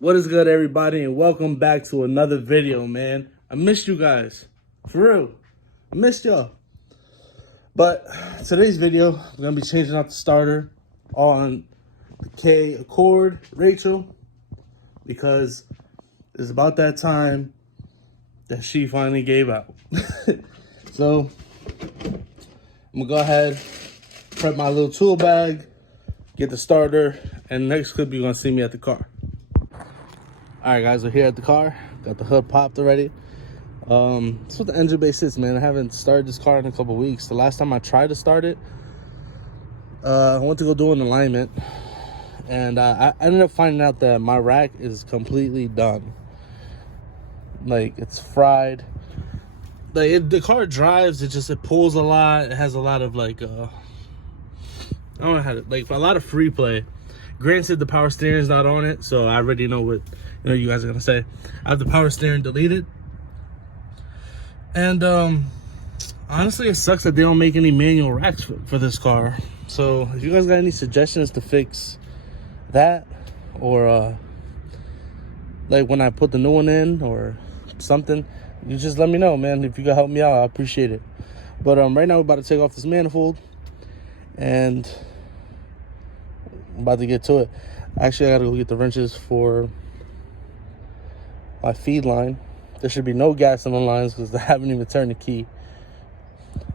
What is good, everybody, and welcome back to another video, man. I missed you guys. For real. I missed y'all. But today's video, we're going to be changing out the starter on the K Accord Rachel because it's about that time that she finally gave out. So, I'm going to go ahead, prep my little tool bag, get the starter, and next clip you're going to see me at the car. Alright guys, we're here at the car. Got the hood popped already. That's what the engine bay is, man. I haven't started this car in a couple weeks. The last time I tried to start it, I went to go do an alignment, and I ended up finding out that my rack is completely done. Like, it's fried. Like, the car drives, it pulls a lot. It has a lot of, like, I don't know how to, like, a lot of free play. Granted, the power steering is not on it, so I already know what you guys are gonna say. I have the power steering deleted, and honestly, it sucks that they don't make any manual racks for this car. So if you guys got any suggestions to fix that, or like when I put the new one in or something, you just let me know, man. If you can help me out, I appreciate it. But right now we're about to take off this manifold, and I'm about to get to it. Actually, I gotta go get the wrenches for my feed line. There should be no gas in the lines because I haven't even turned the key.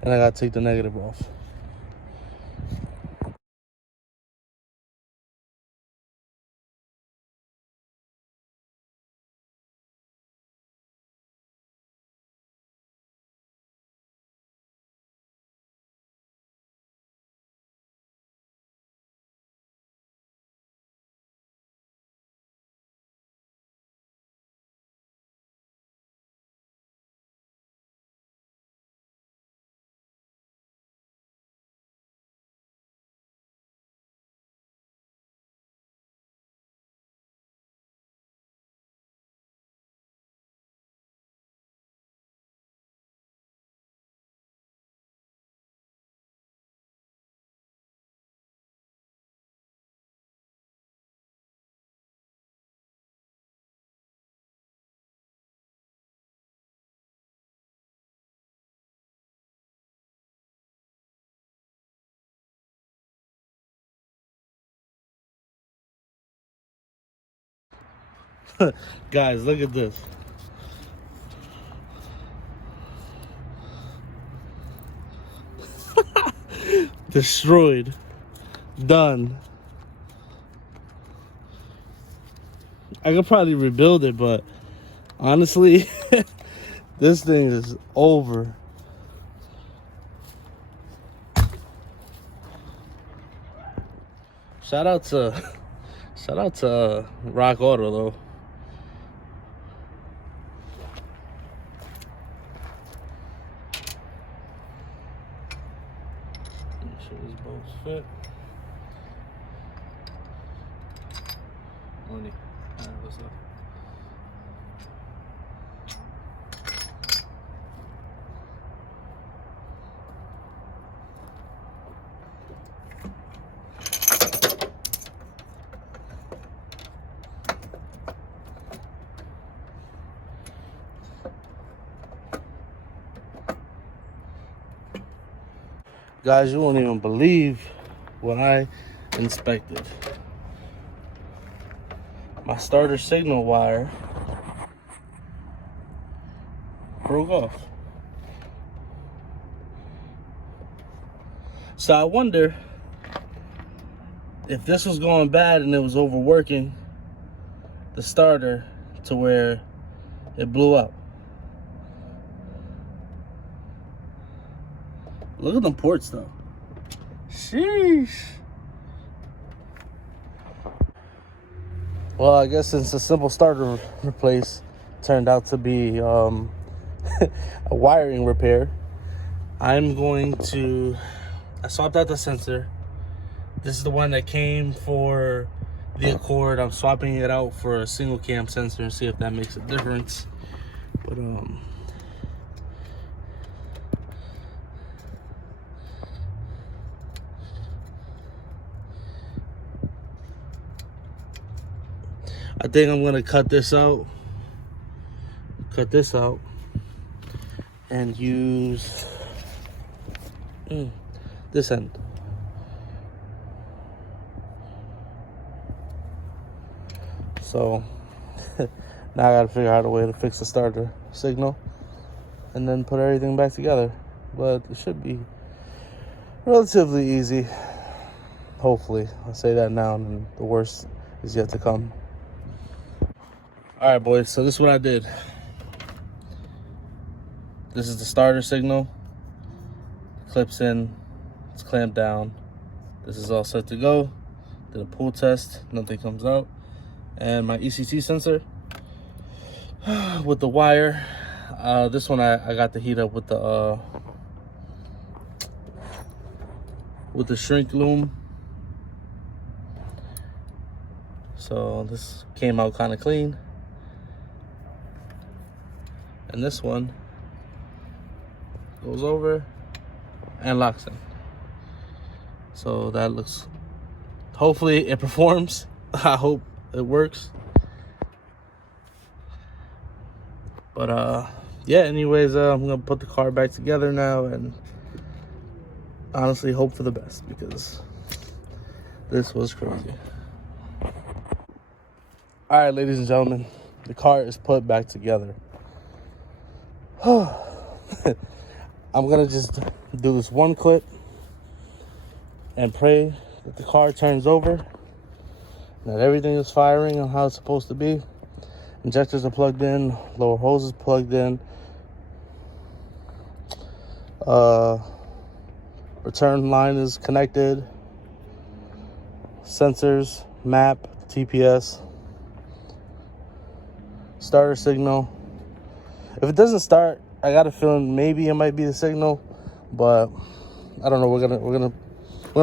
And I gotta take the negative off. Guys, look at this. Destroyed. Done. I could probably rebuild it, but honestly, this thing is over. Shout out to Rock Auto though. Make sure these bolts fit. Money. Alright, what's up? Guys, you won't even believe what I inspected. My starter signal wire broke off. So I wonder if this was going bad and it was overworking the starter to where it blew out. Look at them ports though. Sheesh. Well, I guess since a simple starter replace turned out to be a wiring repair, I swapped out the sensor. This is the one that came for the Accord. I'm swapping it out for a single cam sensor and see if that makes a difference. But I think I'm gonna cut this out, and use this end. So now I gotta figure out a way to fix the starter signal and then put everything back together. But it should be relatively easy. Hopefully. I'll say that now, and the worst is yet to come. Alright, boys, so this is what I did. This is the starter signal. Clips in, it's clamped down. This is all set to go. Did a pull test, nothing comes out. And my ECT sensor with the wire. This one I got the heat up with the shrink loom. So this came out kind of clean. And this one goes over and locks in. So that looks, hopefully it performs. I hope it works. But yeah, anyways, I'm gonna put the car back together now and honestly hope for the best, because this was crazy. All right, ladies and gentlemen, the car is put back together. I'm gonna just do this one clip and pray that the car turns over, that everything is firing on how it's supposed to be. Injectors are plugged in, lower hose is plugged in, return line is connected, sensors, map, TPS, starter signal. If it doesn't start, I got a feeling maybe it might be the signal, but I don't know. We're gonna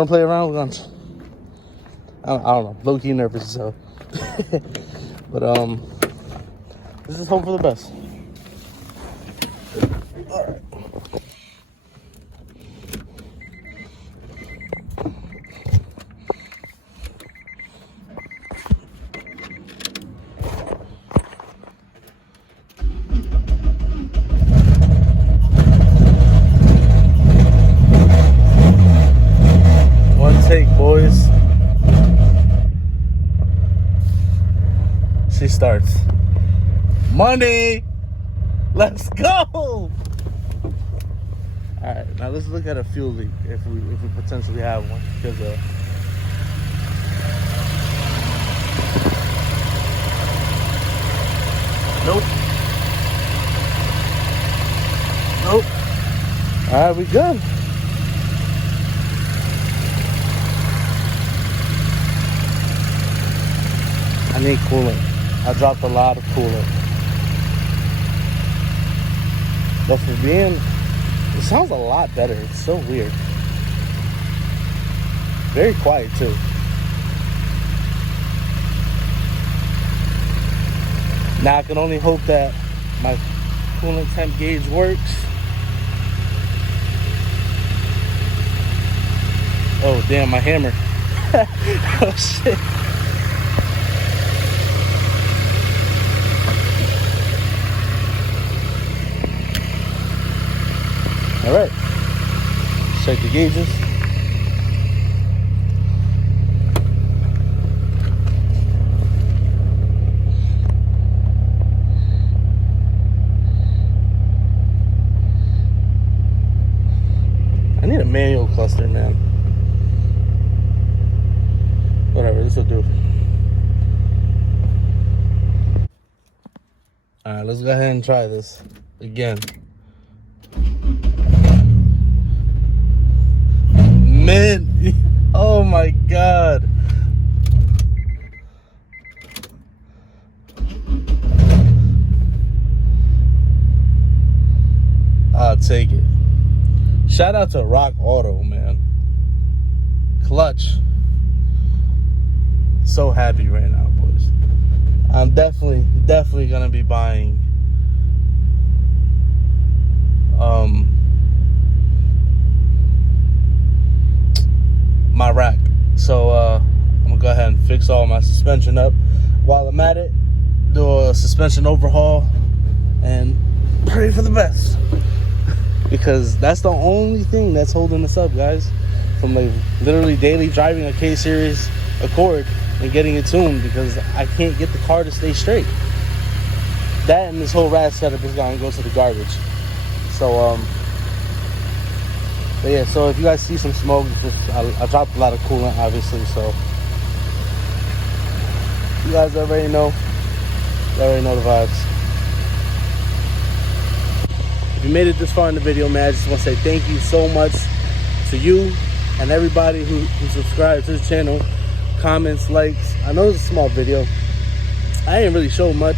play around. I don't know. Low key nervous, so. But let's just hope for the best. All right. Take, boys. She starts. Money. Let's go. All right, now let's look at a fuel leak if we potentially have one, because nope. All right, we good. I need coolant. I dropped a lot of coolant. But for being, it sounds a lot better. It's so weird. Very quiet too. Now I can only hope that my coolant temp gauge works. Oh damn, my hammer. Oh shit. All right, check the gauges. I need a manual cluster, man. Whatever, this will do. All right, let's go ahead and try this again. Man, oh my God. I'll take it. Shout out to Rock Auto, man. Clutch. So happy right now, boys. I'm definitely gonna be buying my rack. So I'm gonna go ahead and fix all my suspension up. While I'm at it, suspension overhaul, and pray for the best, because that's the only thing that's holding us up, guys, from like literally daily driving a K-Series Accord and getting it tuned, because I can't get the car to stay straight. That and this whole rad setup is gonna go to the garbage. So but yeah, so if you guys see some smoke, just I dropped a lot of coolant, obviously, so you guys already know. You already know the vibes. If you made it this far in the video, man, I just want to say thank you so much to you and everybody who subscribed to the channel, comments, likes. I know it's a small video. I ain't really show much,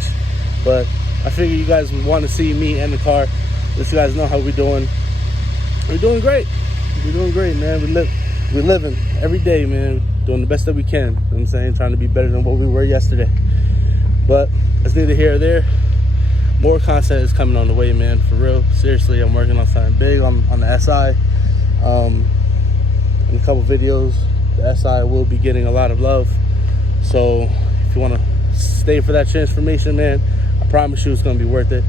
but I figure you guys want to see me and the car. Let you guys know how we're doing. We're doing great. We're doing great, man. We're living every day, man. Doing the best that we can. You know what I'm saying? Trying to be better than what we were yesterday. But it's neither here or there. More content is coming on the way, man. For real. Seriously, I'm working on something big on the SI. In a couple videos, the SI will be getting a lot of love. So if you want to stay for that transformation, man, I promise you it's going to be worth it.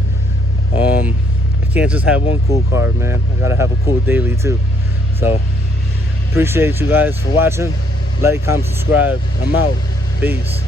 I can't just have one cool car, man. I got to have a cool daily too. So appreciate you guys for watching. Like, comment, subscribe. I'm out. Peace.